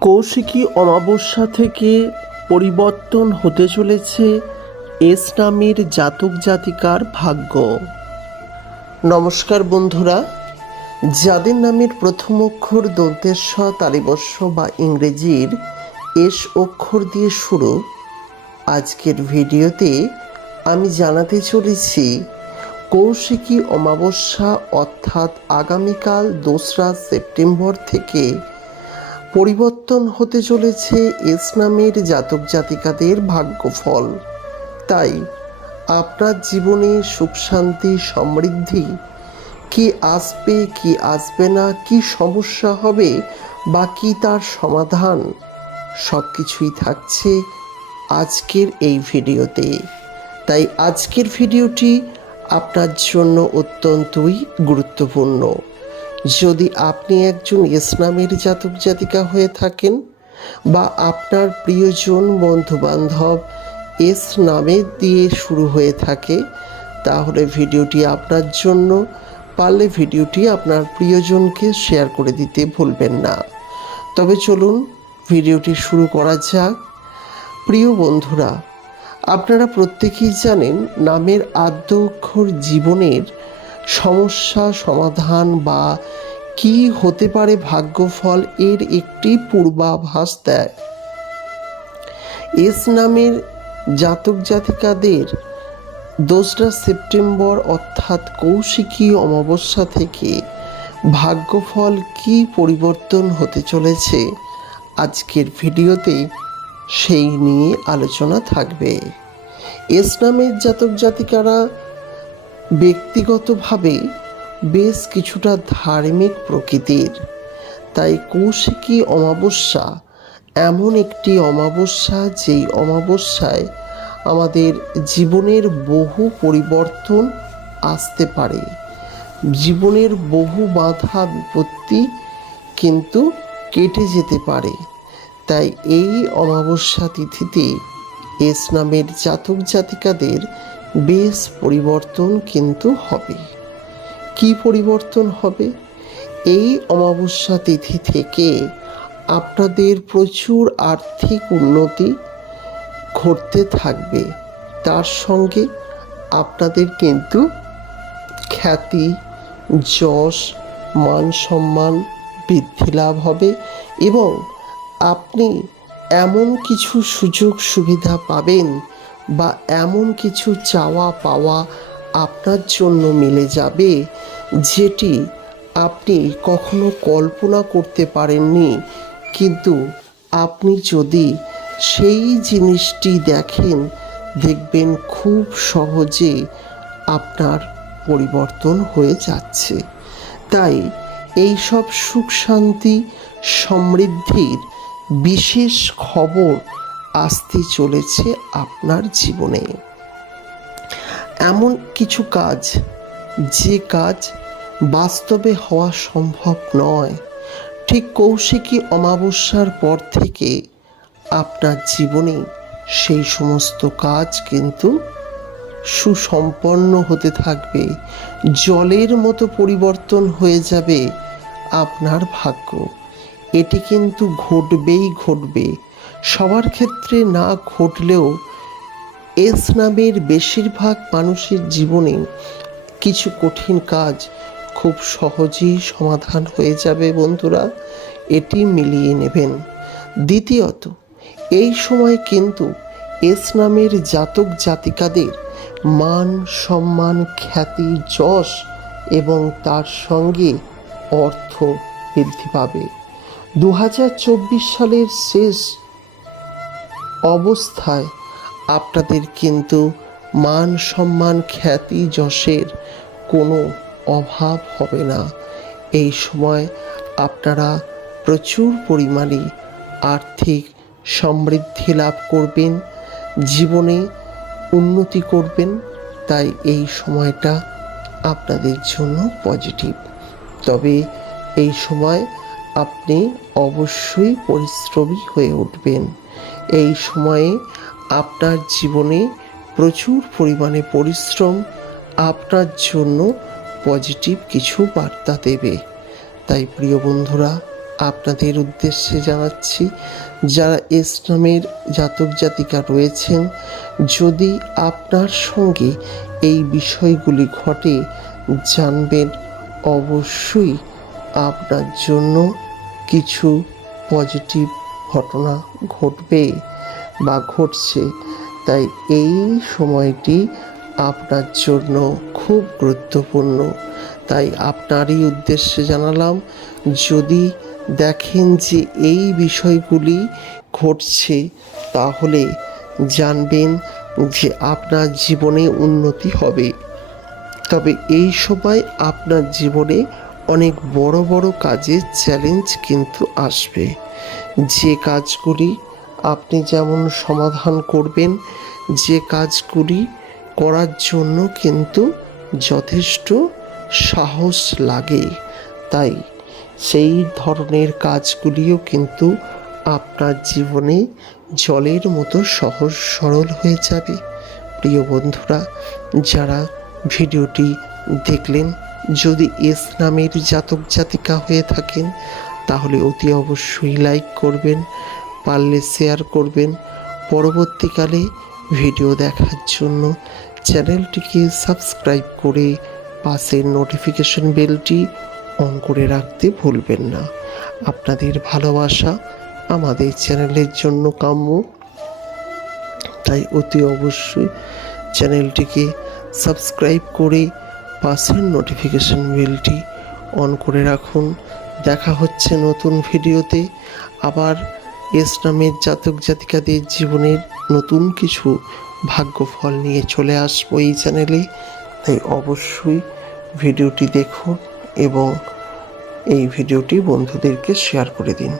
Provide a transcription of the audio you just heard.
কৌশিকী অমাবস্যা থেকে পরিবর্তন হতে চলেছে এস নামের জাতক জাতিকার ভাগ্য। নমস্কার বন্ধুরা, যাদের নামের প্রথম অক্ষর দন্তেশ্ব তালিবস্য বা ইংরেজির এস অক্ষর দিয়ে শুরু, আজকের ভিডিওতে আমি জানাতে চলেছি কৌশিকী অমাবস্যা অর্থাৎ আগামীকাল দোসরা সেপ্টেম্বর থেকে পরিবর্তন হতে চলেছে এস নামের জাতক জাতিকাদের ভাগ্যফল। তাই, আপনার জীবনে সুখ, শান্তি, সমৃদ্ধি কি আসবে কি আসবে না, কি সমস্যা হবে, বা কি তার সমাধান সব কিছুই থাকছে আজকের এই ভিডিওতে। তাই আজকের ভিডিওটি আপনার জন্য অত্যন্তই গুরুত্বপূর্ণ। যদি আপনি একজন ইসলামের জাতক জাতিকা হয়ে থাকেন বা আপনার প্রিয়জন বন্ধু বান্ধব এস নামে দিয়ে শুরু হয়ে থাকে, তাহলে ভিডিওটি আপনার জন্য পারলে ভিডিওটি আপনার প্রিয়জনকে শেয়ার করে দিতে ভুলবেন না। তবে চলুন ভিডিওটি শুরু করা যাক। প্রিয় বন্ধুরা, আপনারা প্রত্যেকেই জানেন নামের আদ্য অক্ষর জীবনের সমস্যা, সমাধান বা কি হতে পারে ভাগ্যফল এর একটি পূর্বাভাস দেয়। এস নামের জাতক জাতিকাদের দোসরা সেপ্টেম্বর অর্থাৎ কৌশিকী অমাবস্যা থেকে ভাগ্যফল কি পরিবর্তন হতে চলেছে আজকের ভিডিওতে সেই নিয়ে আলোচনা থাকবে। এস নামের জাতক জাতিকারা ব্যক্তিগতভাবে বেশ কিছুটা ধার্মিক প্রকৃতির। তাই কৌশিকী অমাবস্যা এমন একটি অমাবস্যা যেই অমাবস্যায় আমাদের জীবনের বহু পরিবর্তন আসতে পারে। জীবনের বহু বাধা, বিপত্তি কিন্তু কেটে যেতে পারে। তাই এই অমাবস্যা তিথিতে এস নামের জাতক জাতিকাদের বেশ পরিবর্তন কিন্তু হবে। কি পরিবর্তন হবে? এই অমাবস্যা তিথি থেকে আপনাদের প্রচুর আর্থিক উন্নতি ঘটতে থাকবে। তার সঙ্গে আপনাদের কিন্তু খ্যাতি, যশ, মান সম্মান বৃদ্ধি লাভ হবে এবং আপনি এমন কিছু সুযোগ সুবিধা পাবেন বা এমন কিছু চাওয়া পাওয়া আপনার জন্য মিলে যাবে, যেটি আপনি কখনো কল্পনা করতে পারেননি। কিন্তু আপনি যদি সেই জিনিসটি দেখেন, দেখবেন খুব সহজে আপনার পরিবর্তন হয়ে যাচ্ছে। তাই এই সব সুখ শান্তি সমৃদ্ধির বিশেষ খবর আসতে চলেছে আপনার জীবনে। এমন কিছু কাজ, যে কাজ বাস্তবে হওয়া সম্ভব নয়, ঠিক কৌশিকী অমাবস্যার পর থেকে আপনার জীবনে সেই সমস্ত কাজ কিন্তু সুসম্পন্ন হতে থাকবে। জলের মতো পরিবর্তন হয়ে যাবে আপনার ভাগ্য। এটি কিন্তু ঘটবেই ঘটবে। সবার ক্ষেত্রে না ঘটলেও এস নামের বেশিরভাগ মানুষের জীবনে কিছু কঠিন কাজ খুব সহজেই সমাধান হয়ে যাবে বন্ধুরা। এটি মিলিয়ে নেবেন। দ্বিতীয়ত, এই সময় কিন্তু এস নামের জাতক জাতিকাদের মান, সম্মান, খ্যাতি, যশ এবং তার সঙ্গে অর্থ বৃদ্ধি পাবে। দু হাজার চব্বিশ সালের শেষ অবস্থায়। আপনাদের কিন্তু মান সম্মান খ্যাতি যশের কোনো অভাব হবে না। এই সময় আপনারা প্রচুর পরিমাণে আর্থিক সমৃদ্ধি লাভ করবেন, জীবনে উন্নতি করবেন। তাই এই সময়টা আপনাদের জন্য পজিটিভ। তবে এই সময় আপনি অবশ্যই পরিশ্রমী হয়ে উঠবেন। এই সময়ে আপনার জীবনে প্রচুর পরিমাণে পরিশ্রম আপনার জন্য পজিটিভ কিছু বার্তা দেবে। তাই প্রিয় বন্ধুরা, আপনাদের উদ্দেশ্যে জানাচ্ছি, যারা এস নামের জাতক জাতিকা রয়েছেন, যদি আপনার সঙ্গে এই বিষয়গুলি ঘটে, জানবেন অবশ্যই আপনার জন্য কিছু পজিটিভ ঘটনা ঘটবে বা ঘটছে, তাই এই সময়টি আপনার জন্য খুব গুরুত্বপূর্ণ। তাই আপনারই উদ্দেশ্যে জানালাম, যদি দেখেন যে এই বিষয়গুলি ঘটছে, তাহলে জানবেন যে আপনার জীবনে উন্নতি হবে। তবে এই সময় আপনার জীবনে অনেক বড় বড় কাজের চ্যালেঞ্জ কিন্তু আসবে। যে কাজগুলি আপনি যেমন সমাধান করবেন, যে কাজগুলি করার জন্য কিন্তু যথেষ্ট সাহস লাগে। তাই সেই ধরনের কাজগুলিও কিন্তু আপনার জীবনে জলের মতো সহজ সরল হয়ে যাবে। প্রিয় বন্ধুরা, যারা ভিডিওটি দেখলেন, যদি এস নামের জাতক জাতিকা হয়ে থাকেন তাহলে অতি অবশ্যই লাইক করবেন, পারলে শেয়ার করবেন। পরবর্তীকালে ভিডিও দেখার জন্য চ্যানেলটিকে সাবস্ক্রাইব করে পাশের নোটিফিকেশন বেলটি অন করে রাখতে ভুলবেন না। আপনাদের ভালোবাসা আমাদের চ্যানেলের জন্য কাম্য। তাই অতি অবশ্যই চ্যানেলটিকে সাবস্ক্রাইব করে পাশের নোটিফিকেশন বেলটি অন করে রাখুন। দেখা হচ্ছে নতুন ভিডিওতে। আবার ইসলামের জাতক জাতিকাদের জীবনের নতুন কিছু ভাগ্যফল নিয়ে চলে আসব এই চ্যানেলে। তাই অবশ্যই ভিডিওটি দেখুন এবং এই ভিডিওটি বন্ধুদেরকে শেয়ার করে দিন।